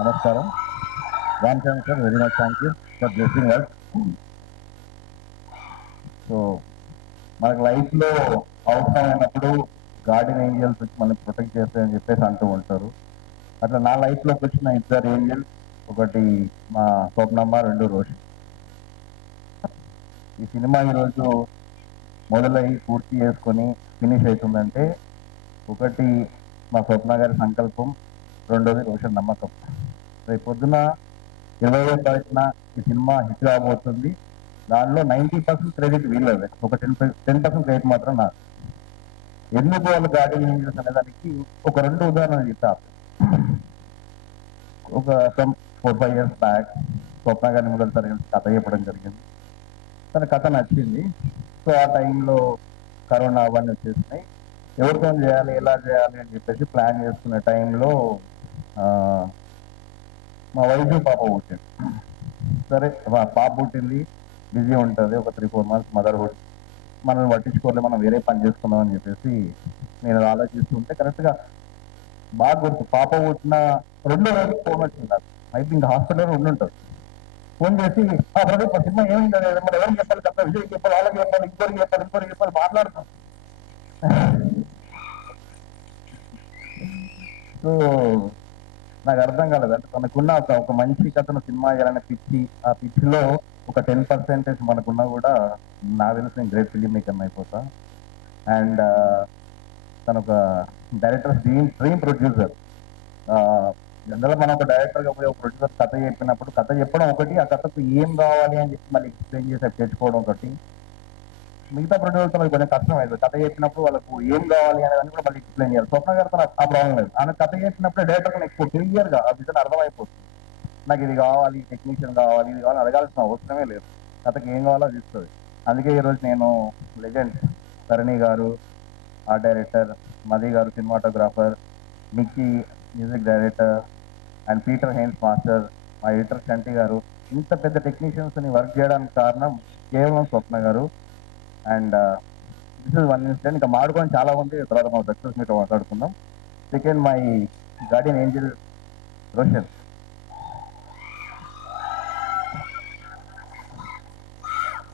నమస్కారం. Ramachandra sir, very much thank you for blessing us. So మనకు లైఫ్లో అవసరం అయినప్పుడు గార్డెన్ ఏంజల్స్ వచ్చి మనం ప్రొటెక్ట్ చేస్తాయని చెప్పేసి అంటూ ఉంటారు. అట్లా నా లైఫ్లోకి వచ్చిన ఇద్దరు ఏంజల్స్, ఒకటి మా స్వప్నమ్మ, రెండు రోషన్. ఈ సినిమా ఈరోజు మొదలై పూర్తి చేసుకొని ఫినిష్ అవుతుందంటే ఒకటి మా స్వప్న గారి సంకల్పం, రెండోది రోషన్ నమ్మకం. రేపు పొద్దున 20వ తారీఖున ఈ సినిమా హిట్ కాబోతుంది. దానిలో 90% క్రెడిట్ వీళ్ళదే, ఒక 10% క్రెడిట్ మాత్రం నాకు. ఎందుకు వాళ్ళు గార్డెన్ ఏంజల్స్ అనేదానికి ఒక రెండు ఉదాహరణలు చెప్తారు. ఒక 4-5 years బ్యాక్ స్వప్న గారిని మొదటిసారి కథ చెప్పడం జరిగింది. తన కథ నచ్చింది. సో ఆ టైంలో కరోనా అవన్నీ వచ్చేసినాయి. ఎవరితో చేయాలి, ఎలా చేయాలి అని చెప్పేసి ప్లాన్ చేసుకునే టైంలో మా వైఫ్ పాప పుట్టింది. సరే పాప పుట్టింది, బిజీ ఉంటుంది, ఒక 3-4 months మదర్హుడ్, మనల్ని పట్టించుకోలేదు, మనం వేరే పని చేసుకుందాం అని చెప్పేసి నేను ఆలోచిస్తుంటే కరెక్ట్గా బాగా గుర్తు, పాప పుట్టిన 2 రోజులు ఫోన్ వచ్చింది నాకు. అయితే ఇంకా హాస్పిటల్లో ఉండుంటుంది. ఫోన్ చేసి ఆ బ్రదర్ సినిమా ఏమైంది, మరి ఎవరికి చెప్పాలి, తప్ప విజయ్ చెప్పాలి, వాళ్ళకి చెప్పాలి, ఇంకోరికి చెప్పాలి మాట్లాడుతాం. సో నాకు అర్థం కాలేదు. అంటే మనకున్న ఒక మంచి కథను సినిమా చేయాలనే పిచ్చి, ఆ పిచ్చిలో ఒక 10% మనకున్నా కూడా నాకు తెలిసి నేను గ్రేట్ ఫిలిం మేకర్ అయిపోతా. అండ్ తను ఒక డైరెక్టర్, డ్రీమ్ ప్రొడ్యూసర్. జనరల్గా మనం ఒక డైరెక్టర్గా పోయి ఒక ప్రొడ్యూసర్ కథ చెప్పినప్పుడు కథ చెప్పడం ఒకటి, ఆ కథకు ఏం కావాలి అని చెప్పి మళ్ళీ ఎక్స్ప్లెయిన్ చేసి తెచ్చుకోవడం ఒకటి. మిగతా ప్రొడ్యూసర్తో కొంచెం కష్టం అవుతుంది. కథ చెప్పినప్పుడు వాళ్ళకు ఏం కావాలి అనేది కూడా మళ్ళీ ఎక్స్ప్లెయిన్ చేయాలి. స్వప్న గారితో నాకు ఆ ప్రాబ్లం లేదు. ఆయన కథ చెప్పినప్పుడు డైరెక్టర్ ఎక్కువ క్లియర్గా ఆ విజన్ అర్థమైపోతుంది. నాకు ఇది కావాలి, టెక్నీషియన్ కావాలి, ఇది కావాలి అడగాల్సిన అవసరమే లేదు. కథకి ఏం కావాలో అది ఇస్తుంది. అందుకే ఈరోజు నేను లెజెండ్ తరణి గారు ఆర్ట్ డైరెక్టర్, మది గారు cinematographer, Mickey music director, and Peter Heins master, మా ఎడిటర్ చంటి గారు, ఇంత పెద్ద టెక్నీషియన్స్ని వర్క్ చేయడానికి కారణం కేవలం స్వప్న గారు. And this is one incident. ఇంకా మాడుకొని చాలా ఉంది, తర్వాత మా సక్సెస్ మీతో మాట్లాడుకుందాం. Second, my Guardian Angel Roshan.